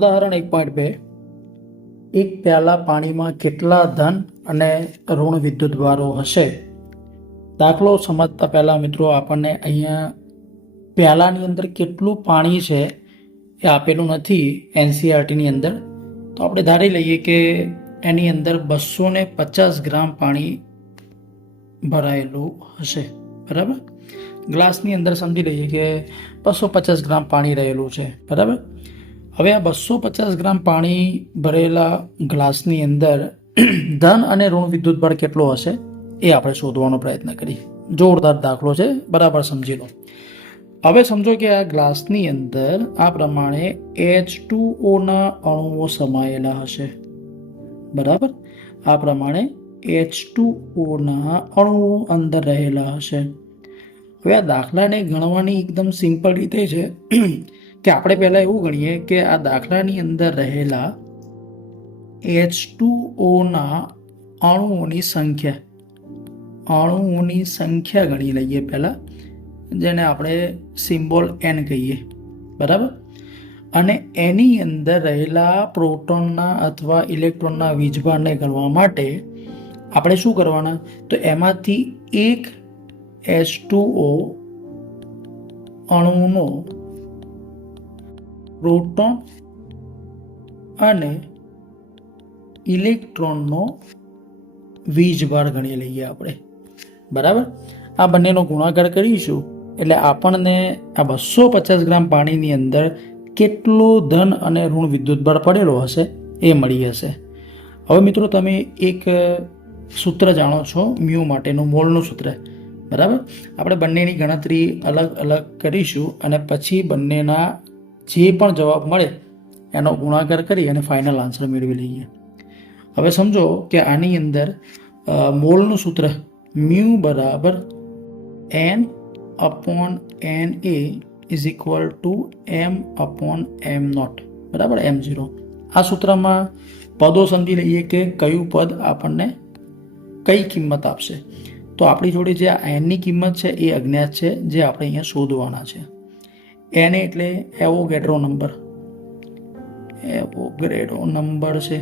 ઉદાહરણ 1.2 એક પ્યાલા પાણીમાં કેટલા ધન અને ઋણ વિદ્યુતભારો હશે? દાખલો સમજતા પહેલાં મિત્રો આપણને અહીંયા પ્યાલાની અંદર કેટલું પાણી છે એ આપેલું નથી એનસીઈઆરટીની અંદર. તો આપણે ધારી લઈએ કે એની અંદર 250 ગ્રામ પાણી ભરાયેલું હશે, બરાબર. ગ્લાસની અંદર સમજી લઈએ કે 250 ગ્રામ પાણી રહેલું છે, બરાબર. હવે આ 250 ગ્રામ પાણી ભરેલા ગ્લાસની અંદર ધન અને ઋણ વિદ્યુતભાર કેટલો હશે એ આપણે શોધવાનો પ્રયત્ન કરીએ. જોરદાર દાખલો છે, બરાબર સમજી લો. હવે સમજો કે આ ગ્લાસની અંદર આ પ્રમાણે H2O ના અણુઓ સમાયેલા હશે, બરાબર. આ પ્રમાણે H2O ના અણુઓ અંદર રહેલા હશે. હવે આ દાખલાને ગણવાની એકદમ સિમ્પલ રીતે છે કે આપણે પહેલાં એવું ગણીએ કે આ દાખલાની અંદર રહેલા H2O ના અણુઓની સંખ્યા ગણી લઈએ પહેલાં, જેને આપણે સિમ્બોલ N કહીએ, બરાબર. અને એની અંદર રહેલા પ્રોટોનના અથવા ઇલેક્ટ્રોનના વીજભારને ગણવા માટે આપણે શું કરવાના, તો એમાંથી એક H2O અણુનો પ્રોટોન અને ઇલેક્ટ્રોનનો વીજભાર ગણી લઈએ આપણે, બરાબર. આ બંનેનો ગુણાકાર કરીશું એટલે આપણને આ 250 ગ્રામ પાણીની અંદર કેટલો ધન અને ઋણ વિદ્યુતભાર પડેલો હશે એ મળી હશે. હવે મિત્રો તમે એક સૂત્ર જાણો છો મ્યુ માટેનું, મોલનું સૂત્ર, બરાબર. આપણે બંનેની ગણતરી અલગ અલગ કરીશું અને પછી બંનેના જે પણ જવાબ મળે એનો ગુણાકાર કરી અને ફાઇનલ આન્સર મેળવી લઈએ. હવે સમજો કે આની અંદર મોલનું સૂત્ર મ્યુ બરાબર N/NA is equal to M/M0, બરાબર, M0. આ સૂત્રમાં પદો સમજી લઈએ કે કયું પદ આપણને કઈ કિંમત આપશે. તો આપણી જોડે જે આ એનની કિંમત છે એ અજ્ઞાત છે, જે આપણે અહીંયા શોધવાના છે. એન એટલે એવોગેડ્રો નંબર છે,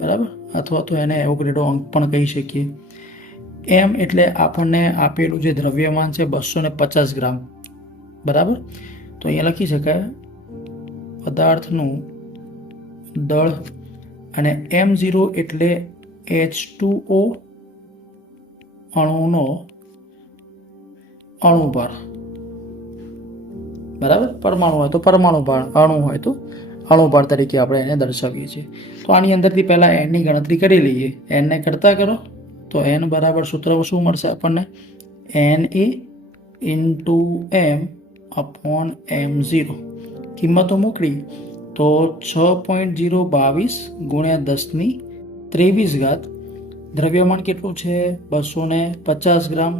બરાબર, અથવા તો એને એવોગેડ્રો અંક પણ કહી શકીએ. એમ એટલે આપણને આપેલું જે દ્રવ્યમાન છે 250 ગ્રામ, બરાબર. તો અહીંયા લખી શકાય પદાર્થનું દળ, અને M0 એટલે H2O અણુનો અણુભાર, બરાબર. પરમાણુ હોય તો પરમાણુ ભાર, અણુ હોય તો અણુભાર તરીકે આપણે એને દર્શાવીએ છીએ. તો આની અંદરથી પહેલાં એનની ગણતરી કરી લઈએ. એનને કરતા કરો તો એન બરાબર સૂત્ર શું મળશે આપણને, Na ઇન્ટુ M/M0. કિંમતો મોકલી તો 6.022 ગુણ્યા 10⁻23. દ્રવ્યમાન કેટલું છે 250 ગ્રામ,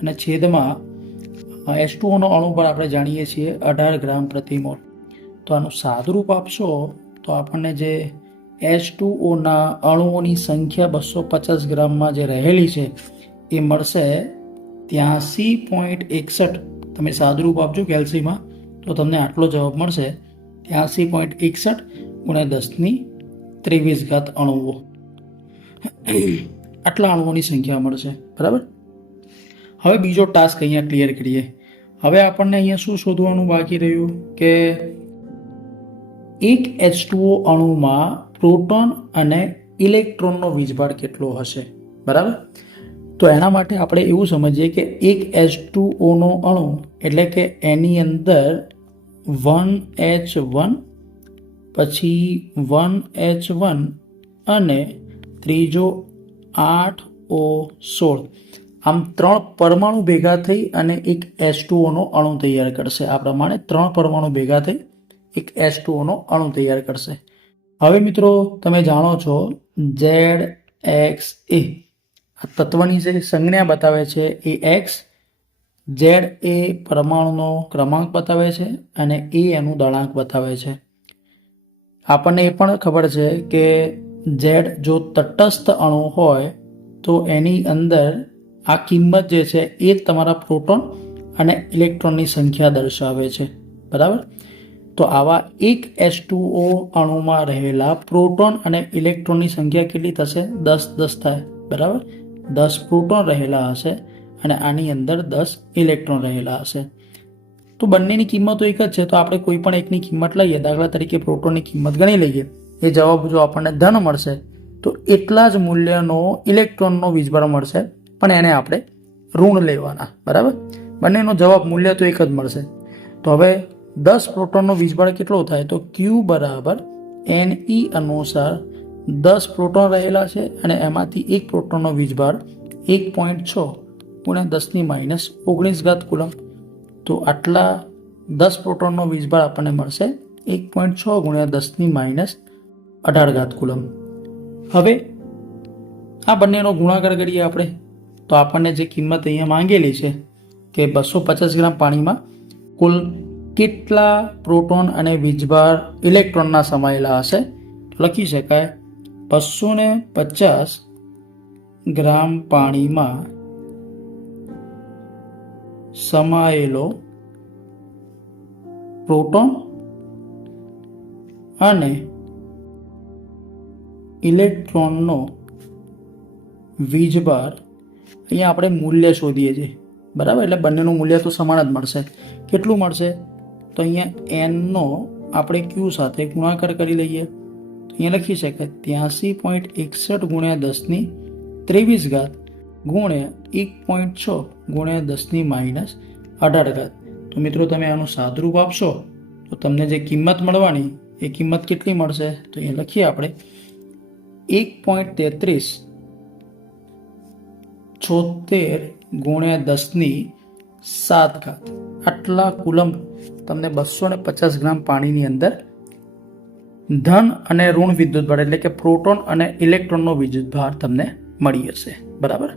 અને છેદમાં H2O અણુભાર આપણે જાણીએ છીએ 18 ગ્રામ પ્રતિ મોલ. તો આનું સાદુરૂપ આપશો તો આપણને જે H2O ના અણુઓની સંખ્યા 250 ગ્રામમાં જે રહેલી છે એ મળશે 83.61. તમે સાદુરૂપ આપજો કેલ્સીમાં તો તમને આટલો જવાબ મળશે, 83.61 ગુણ્યા 10⁻23 અણુઓ. આટલા અણુઓની સંખ્યા મળશે, બરાબર. હવે બીજો ટાસ્ક અહીંયા ક્લિયર કરીએ. હવે આપણને અહીંયા શું શોધવાનું બાકી રહ્યું કે એક H2O અણુમાં પ્રોટોન અને ઇલેક્ટ્રોનનો વીજભાર કેટલો હશે, બરાબર. તો એના માટે આપણે એવું સમજીએ કે એક H2O નો અણુ એટલે કે એની અંદર 1H1, પછી 1H1 અને ત્રીજો 8O16, આમ 3 પરમાણુ ભેગા થઈ અને એક H2O નો અણુ તૈયાર કરશે. આ પ્રમાણે 3 પરમાણુ ભેગા થઈ એક H2O નો અણુ તૈયાર કરશે. હવે મિત્રો તમે જાણો છો ZXA આ તત્વની જે સંજ્ઞા બતાવે છે એ X, Z એ પરમાણુનો ક્રમાંક બતાવે છે અને A એનું દળાંક બતાવે છે. આપણને એ પણ ખબર છે કે Z જો તટસ્થ અણુ હોય તો એની અંદર આ કિંમત જે છે એ તમારા પ્રોટોન અને ઇલેક્ટ્રોનની સંખ્યા દર્શાવે છે, બરાબર. તો આવા એક H2O અણુમાં રહેલા પ્રોટોન અને ઇલેક્ટ્રોનની સંખ્યા કેટલી થશે? 10 થાય, બરાબર? 10 પ્રોટોન રહેલા હશે અને આની અંદર 10 ઇલેક્ટ્રોન રહેલા હશે. તો બંનેની કિંમતો એક જ છે, તો આપણે કોઈ પણ એકની કિંમત લઈએ, દાખલા તરીકે પ્રોટોનની કિંમત ગણી લઈએ. એ જવાબ જો આપણને ધન મળશે તો એટલા જ મૂલ્યનો ઇલેક્ટ્રોનનો વીજભાર મળશે, પણ એને આપણે ઋણ લેવાના, બરાબર? બંનેનો જવાબ મૂલ્ય તો એક જ મળશે. તો હવે 10 પ્રોટોનનો વીજભાર કેટલો થાય? તો Q બરાબર Ne અનુસાર 10 પ્રોટોન રહેલા છે અને એમાંથી એક પ્રોટોનનો વીજભાર 1.6 ગુણ્યા 10⁻19 કુલમ. તો આટલા 10 પ્રોટોનનો વીજભાર આપણને મળશે 1.6 ગુણ્યા 10⁻18 કુલમ. હવે આ બંનેનો ગુણાકાર કરીએ આપણે, તો આપણને જે કિંમત અહીંયા માંગેલી છે કે 250 ગ્રામ પાણીમાં કુલ કેટલા પ્રોટોન અને વીજભાર ઇલેક્ટ્રોનના સમાયેલા હશે, તો લખી શકાય 250 ગ્રામ પાણીમાં સમાયેલો પ્રોટોન અને ઇલેક્ટ્રોનનો વીજભાર. અહીંયા આપણે મૂલ્ય શોધીએ છીએ, બરાબર? એટલે બંનેનું મૂલ્ય તો સમાન જ મળશે. કેટલું મળશે? તો અહીંયા Nનો આપણે Q સાથે ગુણાકાર કરી લઈએ. અહીંયા લખી શકાય 83.61 ગુણ્યા 10⁻23 ગુણ્યા 1.6 ગુણ્યા 10⁻18. તો મિત્રો તમે આનું સાદુરૂપ આપશો તો તમને જે કિંમત મળવાની એ કિંમત કેટલી મળશે? તો અહીંયા લખીએ આપણે 1.3376 ગુણ્યા 10⁻7. આટલા કુલમ તમને 250 ગ્રામ પાણીની અંદર ધન અને ઋણ વિદ્યુતભાર એટલે કે પ્રોટોન અને ઇલેક્ટ્રોનનો વિદ્યુતભાર તમને મળી હશે, બરાબર?